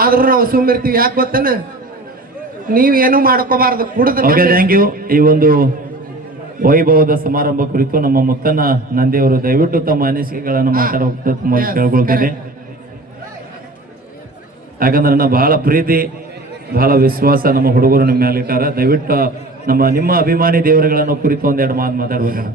ಆದ್ರೂ ನಾವು ಸುಮ್ಮಿರ್ತೀವಿ. ಯಾಕೆ ಗೊತ್ತನ, ನೀವೇನು ಮಾಡ್ಕೋಬಾರ್ದು ಕುಡಿದ. Thank you. ಈ ಒಂದು ವೈಭವದ ಸಮಾರಂಭ ಕುರಿತು ನಮ್ಮ ಮುತ್ತನ ನಂದಿಯವರು ದಯವಿಟ್ಟು ತಮ್ಮ ಅನಿಸಿಕೆಗಳನ್ನು ಮಾತಾಡೋಕೆ ಕೇಳ್ಕೊಳ್ತೇನೆ. ಯಾಕಂದ್ರೆ ನನ್ನ ಬಹಳ ಪ್ರೀತಿ ಬಹಳ ವಿಶ್ವಾಸ ನಮ್ಮ ಹುಡುಗರು ನಿಮ್ಮ ಮೇಲಿಟ್ಟಾರ. ದಯವಿಟ್ಟು ನಿಮ್ಮ ಅಭಿಮಾನಿ ದೇವರುಗಳನ್ನು ಕುರಿತು ಒಂದೆರಡು ಮಾತು ಮಾತಾಡ್ಬೇಕಣ್ಣ.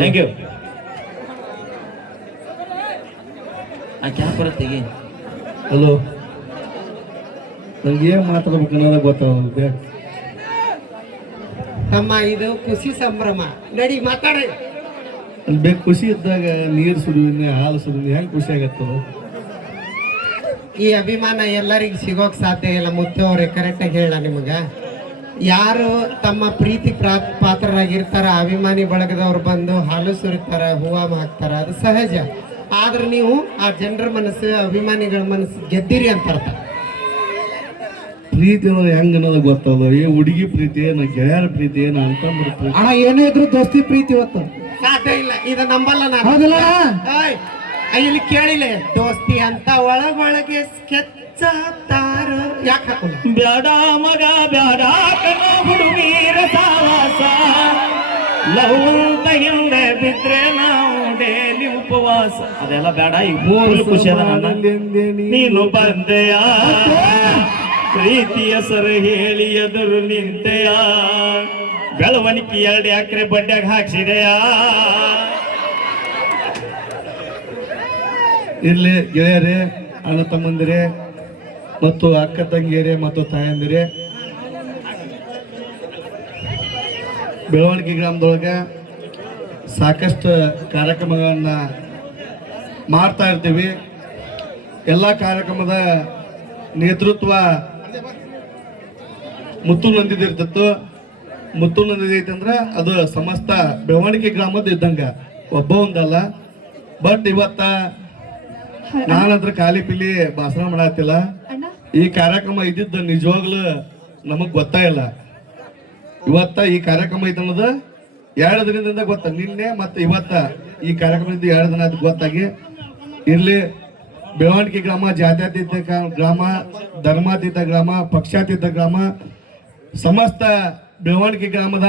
Thank you. ಆ ಕ್ಯಾಪ್ ಬರುತ್ತೆಗೆ. ಹಲೋ, ನಂಗೆ ಏನು ಮಾತಾಡ್ಬೇಕು ಅನ್ನೋದು ಗೊತ್ತಾಗಲ್ಲ. ತಮ್ಮ ಇದು ಖುಷಿ ಸಂಭ್ರಮ, ನಡಿ ಮಾತಾಡಿ. ಅಲ್ಲಿ ಬೇಕು ಖುಷಿ ಇದ್ದಾಗ ನೀರು ಸುಡುವಿನ ಹಾಲು ಸುಡುವಿನ ಹೆಂಗೆ ಖುಷಿ ಆಗತ್ತದ. ಈ ಅಭಿಮಾನ ಎಲ್ಲರಿಗೂ ಸಿಗೋಕ್ ಸಾಧ್ಯ ಇಲ್ಲ. ಮುದ್ದು ಅವ್ರೆ ಕರೆಕ್ಟಾಗಿ ಹೇಳ, ನಿಮಗ ಯಾರು ತಮ್ಮ ಪ್ರೀತಿ ಪಾತ್ರರಾಗಿರ್ತಾರ ಅಭಿಮಾನಿ ಬಳಗದವ್ರು ಬಂದು ಹಾಲು ಸುರಿತಾರ, ಹೂವ ಹಾಕ್ತಾರ, ಅದು ಸಹಜ. ಆದ್ರೆ ನೀವು ಆ ಜನರ ಮನಸ್ಸು ಅಭಿಮಾನಿಗಳ ಮನಸ್ಸು ಗೆದ್ದಿರಿ ಅಂತ ಅರ್ಥ. ಪ್ರೀತಿ ಅನ್ನೋದು ಹೆಂಗ ಅನ್ನೋದು ಗೊತ್ತದ. ಏ ಹುಡುಗಿ ಪ್ರೀತಿ, ನಾ ಗೆಳೆಯರ ಪ್ರೀತಿ, ನಾ ಅಂತ ಪ್ರೀತಿ. ಅಣ್ಣ ಏನೇ ಇದ್ರು ದೋಸ್ತಿ ಪ್ರೀತಿ ಇವತ್ತು ಸಾಧ್ಯ ಇಲ್ಲ. ಇದು ನಂಬಲ್ಲ ನಾನು. ಇಲ್ಲಿ ಕೇಳಿಲ್ಲ, ದೋಸ್ತಿ ಅಂತ ಒಳಗೊಳಗೆ ಸ್ಕೆಚ್ ಹಾಕ್ತಾರ. ಯಾಕೆ ಹಾಕೋಲ್ಲ? ಬ್ಯಾಡ ಮಗ ಬ್ಯಾಡ ಹುಡುಗೀರ ಸಾವಾಸ, ಲವ್ ಅಂತ ಹಿಂದೆ ಬಿದ್ರೆ ನಾವು ಡೇಲಿ ಉಪವಾಸ. ಅದೆಲ್ಲ ಬೇಡ. ಈಗ ಮೂರು ಖುಷಿ ಅದ. ನೀನು ಬಂದೆಯ ಪ್ರೀತಿಯ ಸರ ಹೇಳಿ ಎದುರು ನಿಂತೆಯ, ಬೆಳವಣಿಗೆ 2 ಎಕರೆ ಬಡ್ಡ್ಯಾಗ ಹಾಕ್ಸಿದೆಯ. ಇಲ್ಲಿ ಗೆಳೆಯರೇ, ಅಣ್ಣ ತಮ್ಮಂದಿರೇ ಮತ್ತು ಅಕ್ಕ ತಂಗಿಯರೇ ಮತ್ತು ತಾಯಂದಿರೇ, ಬೆಳವಣಿಗೆ ಗ್ರಾಮದೊಳಗೆ ಸಾಕಷ್ಟು ಕಾರ್ಯಕ್ರಮಗಳನ್ನ ಮಾಡ್ತಾ ಇರ್ತೀವಿ. ಎಲ್ಲ ಕಾರ್ಯಕ್ರಮದ ನೇತೃತ್ವ ಮುತ್ತು ನಂದಿದಿರ್ತಿತ್ತು. ಮುತ್ತು ನಂದಿದ ಐತಂದ್ರ ಅದು ಸಮಸ್ತ ಬೆಳವಣಿಗೆ ಗ್ರಾಮದ ಇದ್ದಂಗ, ಒಬ್ಬ ಒಂದಲ್ಲ. ಬಟ್ ಇವತ್ತ ನಾನಂದ್ರ ಖಾಲಿ ಪಿಲಿ ಭಾಷಣ ಮಾಡತ್ತಿಲ್ಲ. ಈ ಕಾರ್ಯಕ್ರಮ ಇದ್ದಿದ್ದು ನಿಜವಾಗ್ಲು ನಮಗ್ ಗೊತ್ತಾಯಿಲ್ಲ. ಇವತ್ತ ಈ ಕಾರ್ಯಕ್ರಮ ಐತ ಅನ್ನೋದು 2 ದಿನದಿಂದ ಗೊತ್ತ. ನಿನ್ನೆ ಮತ್ತೆ ಇವತ್ತ ಈ ಕಾರ್ಯಕ್ರಮ ಇದ್ದು 2 ದಿನ ಗೊತ್ತಾಗಿ ಇರ್ಲಿ. ಬೆಳವಣಿಗೆ ಗ್ರಾಮ ಜಾತ್ಯತೀತ ಗ್ರಾಮ, ಧರ್ಮಾತೀತ ಗ್ರಾಮ, ಪಕ್ಷಾತೀತ ಗ್ರಾಮ, ಸಮಸ್ತ ಬೆಳವಣಿಗೆ ಗ್ರಾಮದ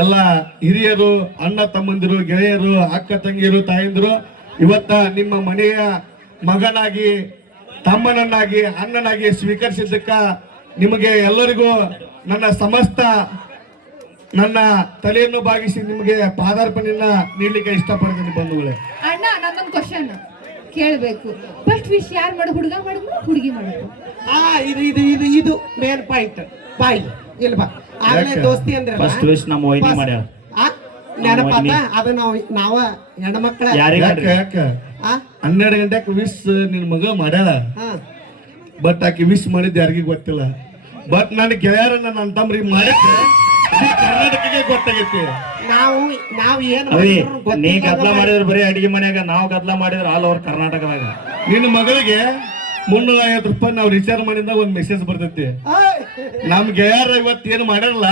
ಎಲ್ಲ ಹಿರಿಯರು, ಅಣ್ಣ ತಮ್ಮಂದಿರು, ಗೆಳೆಯರು, ಅಕ್ಕ ತಂಗಿಯರು, ತಾಯಂದಿರು ಇವತ್ತ ನಿಮ್ಮ ಮನೆಯ ಮಗನಾಗಿ, ತಮ್ಮನನ್ನಾಗಿ, ಅಣ್ಣನಾಗಿ ಸ್ವೀಕರಿಸಿದ್ದಕ್ಕ ನಿಮಗೆ ಎಲ್ಲರಿಗೂ ನನ್ನ ಸಮಸ್ತ ನನ್ನ ತಲೆಯನ್ನು ಬಾಗಿಸಿ ನಿಮಗೆ ಪಾದಾರ್ಪಣೆಯನ್ನ ನೀಡಲಿಕ್ಕೆ ಇಷ್ಟಪಡ್ತೀನಿ ಬಂಧುಗಳೇ. ಅಣ್ಣ ನನ್ನೊಂದು ಕ್ವಶನ್ ಕೇಳಬೇಕು. ಫಸ್ಟ್ ವಿಶ್ ಯಾರು ಮಾಡು? ಹುಡುಗ ಮಾಡು, ಹುಡುಗಿ ಮಾಡು? ಇದು ಇದು ಇದು ಇದು ಮೇನ್ ಪಾಯಿಂಟ್. ಬಾಯ್ ಇಲ್ಲ ಬಾ. ಆಮೇಲೆ ದೋಸ್ತಿ ಅಂದ್ರೆ ಫಸ್ಟ್ ವಿಶ್ ನಮ್ಮ ವೈನಿ ಮಾಡ್ಯಾಳ. ನೆನಪಾತ ಅದು ನಾವ ಹೆಣ್ಮಕ್ಳ. ಯಾಕೆ 12 ಗಂಟೆಗೆ ವಿಶ್ ನಿನ್ ಮಗ ಮಾಡ್ಯಾಳ. ಬಟ್ ಆಕಿ ವಿಶ್ ಮಾಡಿದ್ ಯಾರಿಗೂ ಗೊತ್ತಿಲ್ಲ. ಬಟ್ ನನ್ನ ಗೆಳೆಯರ ನನ್ನ ತಮ್ಮರಿಗೆ ಮಾಡಿದ್ರೆ ಕರ್ನಾಟಕಕ್ಕೆ ಗೊತ್ತಾಗೈತಿ. ನಾವು ಏನು ನೀ ಗದ್ಲ ಮಾಡಿದ್ರೆ ಬರೀ ಅಡಿಗೆ ಮನ್ಯಾಗ, ನಾವು ಗದ್ಲ ಮಾಡಿದ್ರೆ ಆಲ್ ಓವರ್ ಕರ್ನಾಟಕದಾಗ. ನಿನ್ನ ಮಗಳಿಗೆ 350 ರೂಪಾಯಿ ನಾವು ರಿಚಾರ್ಜ್ ಮಾಡಿದ ಒಂದ್ ಮೆಸೇಜ್ ಬರ್ತೈತಿ. ನಮ್ ಗೆಳೆಯರ ಇವತ್ತೇನು ಮಾಡ್ಯಾರಲ್ಲ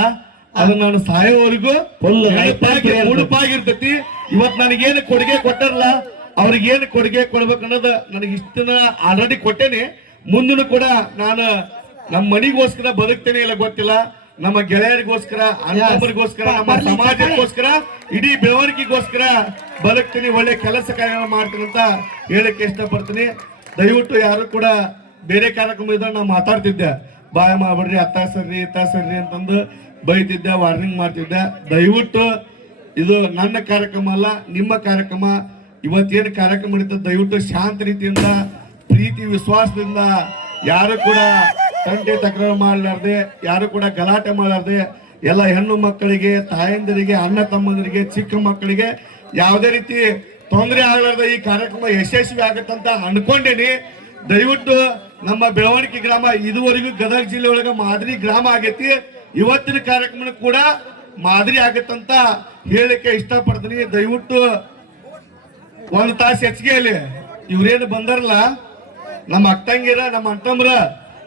ಅದು ನಾನು ಸಾಯೋವರೆಗೂ ಫುಲ್ ಉಡುಪಾಗಿರ್ತೈತಿ. ಇವತ್ ನನಗೇನು ಕೊಡುಗೆ ಕೊಟ್ಟಾರಲ್ಲ ಅವ್ರಿಗೇನು ಕೊಡುಗೆ ಕೊಡ್ಬೇಕು ಅನ್ನೋದು ನನಗೆ ಇಷ್ಟನ ಆಲ್ರೆಡಿ ಕೊಟ್ಟೇನಿ. ಮುಂದೂ ಕೂಡ ನಾನು ನಮ್ಮ ಮನಿಗೋಸ್ಕರ ಬದುಕ್ತೇನೆ ಇಲ್ಲ ಗೊತ್ತಿಲ್ಲ. ನಮ್ಮ ಗೆಳೆಯರಿಗೋಸ್ಕರ, ಅಣ್ಣಮ್ಮರಿಗೋಸ್ಕರ, ನಮ್ಮ ಸಮಾಜಕ್ಕೋಸ್ಕರ, ಇಡೀ ಬೆಳವಣಿಗೆಗೋಸ್ಕರ ಬದುಕ್ತೀನಿ, ಒಳ್ಳೆ ಕೆಲಸ ಕಾರ್ಯಗಳು ಮಾಡ್ತೀನಿ ಅಂತ ಹೇಳಕ್ಕೆ ಇಷ್ಟಪಡ್ತೀನಿ. ದಯವಿಟ್ಟು ಯಾರು ಕೂಡ ಬೇರೆ ಕಾರ್ಯಕ್ರಮ ಇದ್ದಾಗ ನಾವು ಮಾತಾಡ್ತಿದ್ದೆ, ಬಾಯ ಮಾಡ್ಬಿಡ್ರಿ, ಅತ್ತ ಸರ್ರಿ ಇತ್ತ ಸರ್ರಿ ಅಂತಂದು ಬೈತಿದ್ದೆ, ವಾರ್ನಿಂಗ್ ಮಾಡ್ತಿದ್ದೆ. ದಯವಿಟ್ಟು ಇದು ನನ್ನ ಕಾರ್ಯಕ್ರಮ ಅಲ್ಲ, ನಿಮ್ಮ ಕಾರ್ಯಕ್ರಮ. ಇವತ್ತೇನು ಕಾರ್ಯಕ್ರಮ ನಡೀತದೆ ದಯವಿಟ್ಟು ಶಾಂತ ರೀತಿಯಿಂದ, ಪ್ರೀತಿ ವಿಶ್ವಾಸದಿಂದ, ಯಾರು ಕೂಡ ತಂಟೆ ತಕರಾರು ಮಾಡಲಾರ್ದೆ, ಯಾರು ಕೂಡ ಗಲಾಟೆ ಮಾಡಲಾರ್ದೆ, ಎಲ್ಲ ಹೆಣ್ಣು ಮಕ್ಕಳಿಗೆ, ತಾಯಂದಿರಿಗೆ, ಅಣ್ಣ ತಮ್ಮಂದರಿಗೆ, ಚಿಕ್ಕ ಮಕ್ಕಳಿಗೆ ಯಾವುದೇ ರೀತಿ ತೊಂದರೆ ಆಗಲಾರ್ದೆ ಈ ಕಾರ್ಯಕ್ರಮ ಯಶಸ್ವಿ ಆಗತ್ತಂತ ಅನ್ಕೊಂಡೇನಿ. ದಯವಿಟ್ಟು ನಮ್ಮ ಬೆಳವಣಿಗೆ ಗ್ರಾಮ ಇದುವರೆಗೂ ಗದಗ ಜಿಲ್ಲೆ ಒಳಗೆ ಮಾದರಿ ಗ್ರಾಮ ಆಗೈತಿ. ಇವತ್ತಿನ ಕಾರ್ಯಕ್ರಮ ಕೂಡ ಮಾದರಿ ಆಗತ್ತಂತ ಹೇಳಕ್ಕೆ ಇಷ್ಟಪಡ್ತೀನಿ. ದಯವಿಟ್ಟು 1 ತಾಸು ಹೆಚ್ಚಿಗೆ ಅಲ್ಲಿ ಇವ್ರೇನು ಬಂದಾರಲ್ಲ ನಮ್ಮ ಅಕ್ಕಂಗಿರ, ನಮ್ಮ ಅಣ್ಣಂಬ್ರ,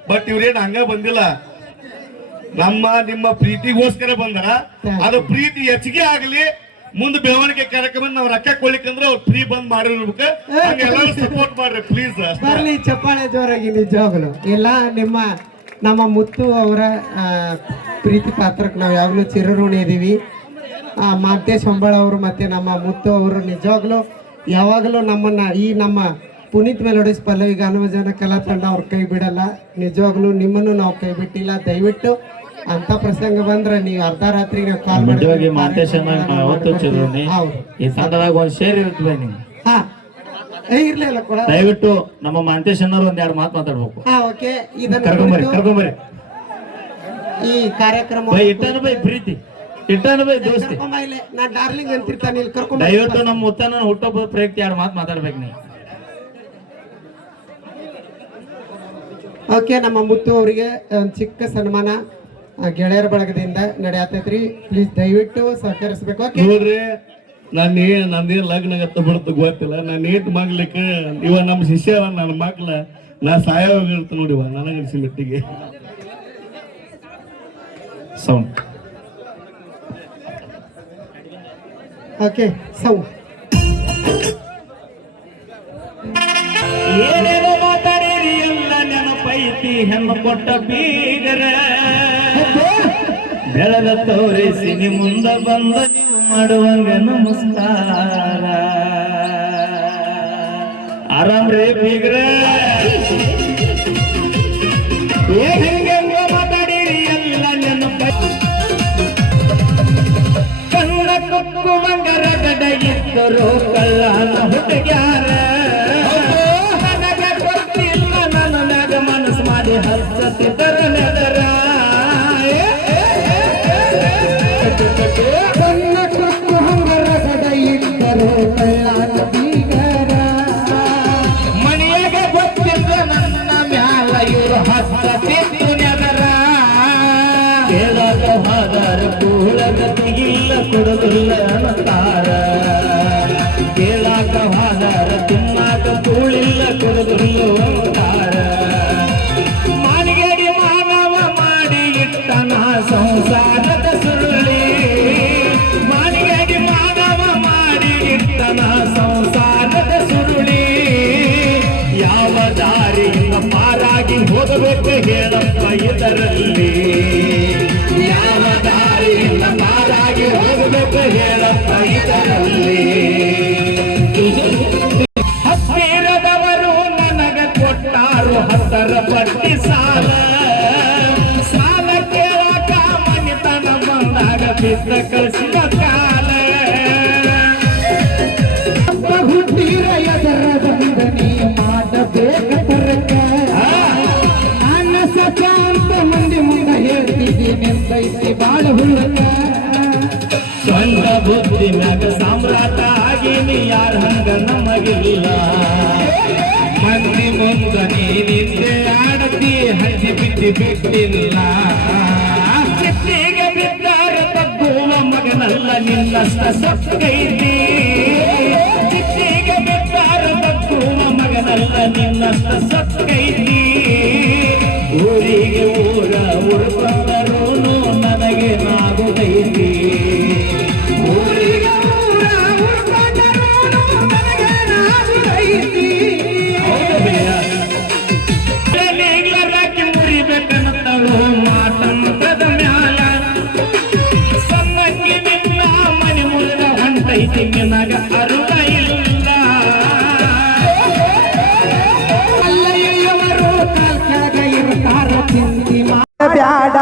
ಬಟ್ ಇವ್ರೇನು ಹಂಗ ಬಂದಿಲ್ಲ. ನಿಮ್ಮ ಪ್ರೀತಿಗೋಸ್ಕರ ಬಂದಾರ. ಅದು ಪ್ರೀತಿ ಹೆಚ್ಚಿಗೆ ಆಗಲಿ. ಮುಂದೆ ಬೆಳವಣಿಗೆ ಕಾರ್ಯಕ್ರಮ ನಾವು ರೊಕ್ಕ ಕೊಡ್ಲಿಕ್ಕಂದ್ರೆ ಅವ್ರು ಫ್ರೀ ಬಂದ್ ಮಾಡಿರ್ಬೇಕು. ಎಲ್ಲರೂ ಸಪೋರ್ಟ್ ಮಾಡ್ರಿ ಪ್ಲೀಸ್. ಬರ್ಲಿ ಚಪ್ಪಾಳೆ ಜೋರಾಗಿ. ನಿಜವಾಗ್ಲು ಇಲ್ಲ, ನಮ್ಮ ಮುತ್ತು ಅವರ ಪ್ರೀತಿ ಪಾತ್ರಕ್ಕೆ ನಾವು ಯಾವಾಗಲೂ ಚಿರಋಣಿ ಇದೀವಿ. ಮಾಂತೇಶ್ ಹೊಂಬಾಳ ಅವರು ಮತ್ತೆ ನಮ್ಮ ಮುತ್ತು ಅವರು ನಿಜವಾಗ್ಲೂ ಯಾವಾಗಲೂ ನಮ್ಮನ್ನ ಈ ನಮ್ಮ ಪುನೀತ್ ಮೆಲೋಡಿಸ್ ಪಲ್ಲವಿ ಗಾನಭಜನ ಕಲಾ ತಂಡ ಅವ್ರ ಕೈ ಬಿಡಲ್ಲ. ನಿಜವಾಗ್ಲೂ ನಿಮ್ಮನ್ನು ನಾವು ಕೈ ಬಿಟ್ಟಿಲ್ಲ. ದಯವಿಟ್ಟು ಅಂತ ಪ್ರಸಂಗ ಬಂದ್ರೆ ನೀವು ಅರ್ಧ ರಾತ್ರಿ ನೀವು ಕಾಲ್ ಮಾಡಿ ಇರ್ಲಿಲ್ಲ ಕೂಡ. ದಯವಿಟ್ಟು ನಮ್ಮ ಮಾಂತೇಶ್ ಅನ್ನೋರು 2 ಮಾತು ಮಾತಾಡ್ಬೇಕು. ಓಕೆ, ಇದನ್ನ ಕರ್ಕೊಂಬರಿ. ಈ ಕಾರ್ಯಕ್ರಮ ಪ್ರೀತಿ ಇಟ್ಟಾನ ಬೈ ದೋಸ್ತಿ ನಾ ಡಾರ್ಲಿಂಗ್ ಅಂತಿರ್ತಾನೆ ಇಲ್ಲಿ ಕರ್ಕೊಂಡ್. ದಯವಿಟ್ಟು ನಮ್ಮ ಮುತ್ತನ ಹುಟ್ಟೊಬ್ಬ ಪ್ರಯುಕ್ತ 2 ಮಾತು ಮಾತಾಡ್ಬೇಕು ನೀ. ಓಕೆ, ನಮ್ಮ ಮುತ್ತು ಅವರಿಗೆ ಒಂದು ಚಿಕ್ಕ ಸನ್ಮಾನ ಗೆಳೆಯರ ಬಳಗದಿಂದ ನಡೆಯತೈತ್ರಿ. ಪ್ಲೀಸ್ ದಯವಿಟ್ಟು ಸಹಕರಿಸಬೇಕು. ನೋಡ್ರಿ, ನಂದೇನ್ ಲಗ್ನ ಆಗತ್ತ ಬಿಡ್ತು ಗೊತ್ತಿಲ್ಲ. ನಾನು ಏಟ್ ಮಾಡ್ಲಿಕ್ಕೆ ಇವ ನಮ್ಮ ಶಿಷ್ಯ ನನ್ನ ಮಕ್ಳ ನಾ ಸಾಯೋಗಿರ್ತ ನೋಡಿವ ನನಗನ್ಸಿ ಮೆಟ್ಟಿಗೆ. ಸೌಂಡ್ ಓಕೆ, ಸೌಂಡ್ ಏನೇನೋ ಮಾತಾಡಿರಿ ಎಲ್ಲ ನೆನಪೈತಿ ಹೆಣ್ಣು ಕೊಟ್ಟ ಬೀಗರ ಬೆಳೆದ ತೋರಿಸಿ ನಿಮ್ಮ ಮುಂದ ಬಂದ ನೀವು ಮಾಡುವಂಗ ನಮಸ್ಕಾರ. ಆರಾಮ್ರಿ ಬೀಗ್ರ? ಹೆಂಗ ಮಾತಾಡಿರಿ ಎಲ್ಲ ನೆನಪೈ ಕಣ್ಣ ಕುಕ್ಕುವಂಗ ರಗಡ ಇದ್ದರು ಕಳ್ಳನ ಹುಡುಗ್ಯಾರ. ನನಗೆ ಗೊತ್ತಿಲ್ಲ ನನಗ ಮನಸ್ಸು ಮಾಡಿ ಹಚ್ಚತಿದ್ದರ ನೆದರ. ಕಣ್ಣ ಕುಕ್ಕುವಂಗ ರಗಡ ಇದ್ದರು ಕಳ್ಳನ ಬೀಗರ. ಮನೆಯಾಗ ದಾರಿಯಿಂದ ಪಾರಾಗಿ ಹೋಗಬೇಕು ಹೇಳಪ್ಪ ಇದರಲ್ಲಿ ಯಾವ ದಾರಿಯಿಂದ ಪಾರಾಗಿ ಹೋಗಬೇಕು ಹೇಳಪ್ಪ ಇದರಲ್ಲಿ ಹತ್ತಿರದವರು ನನಗ ಕೊಟ್ಟಾರು 10 ಪಟ್ಟಿ ಸಾಲ ಸಾಲ ಕೇಳಕ ಮನಿತನ ಬಂದಾಗ ಬಿದ್ದ ಕಳಿಸಿದ ಕಾಲ ಹುಟ್ಟಿರ ಎದರದಂದನಿ ಮಾಡಬೇಕ ತರಕ ನನ್ನ ಸತ ಅಂತ ಮಂದಿ ಮುಂದೆ ಹೇಳ್ತಿದ್ದಿ ನಿಂದೈತಿ ಬಾಳ ಹುಡುಕ ಸ್ವಂತ ಬುದ್ಧಿ ಮ್ಯಾಗ ಸಾಮ್ರಾಟ ಆಗೀನಿ ಯಾರ ಹಂಗ ನಮಗಿಲ್ಲ ಮಂದಿ ಮುಂದ ನೀನಿಂದೆ ಆಡತಿ ಹಂಚಿ ಬಿಟ್ಟಿಲ್ಲ ಚಿಟ್ಟಿಗೆ ಬಿದ್ದಾರ ತಪ್ಪುವ ಮಗನಲ್ಲ ನಿನ್ನಷ್ಟ ಸೊಕ್ಕೈತಿ ಚಿಟ್ಟಿಗೆ ಬಿದ್ದಾರ ತಪ್ಪುವ ಮಗನಲ್ಲ ನಿನ್ನಷ್ಟ ಸೊಕ್ಕೈತಿ ಊರಿಗೆ ಊರ್ಕೊಂಡರೂ ನನಗೆ ನಾಗುದೈತಿ ಊರಿಗೆ ಊರ್ಕೊಂಡರೂ ನನಗೆ ನಾಗುದೈತಿ ಮುರಿಬೇಕನ್ನತ್ತಳು ಮಾತಂತ್ರದ ಮ್ಯಾಲ ಸನ್ನಂಗಿ ನಿನ್ನ ಮನೆ ಮುರಿದ ಹೊಂಟೈತಿ ನಿನಗ ಅರುಳ ಇಲ್ಲ ಅಲ್ಲಯ್ಯವರು ಕಾಲ್ಕಾಗ ಇರ್ತಾರ ಚಿಂತಿ ಬ್ಯಾಡ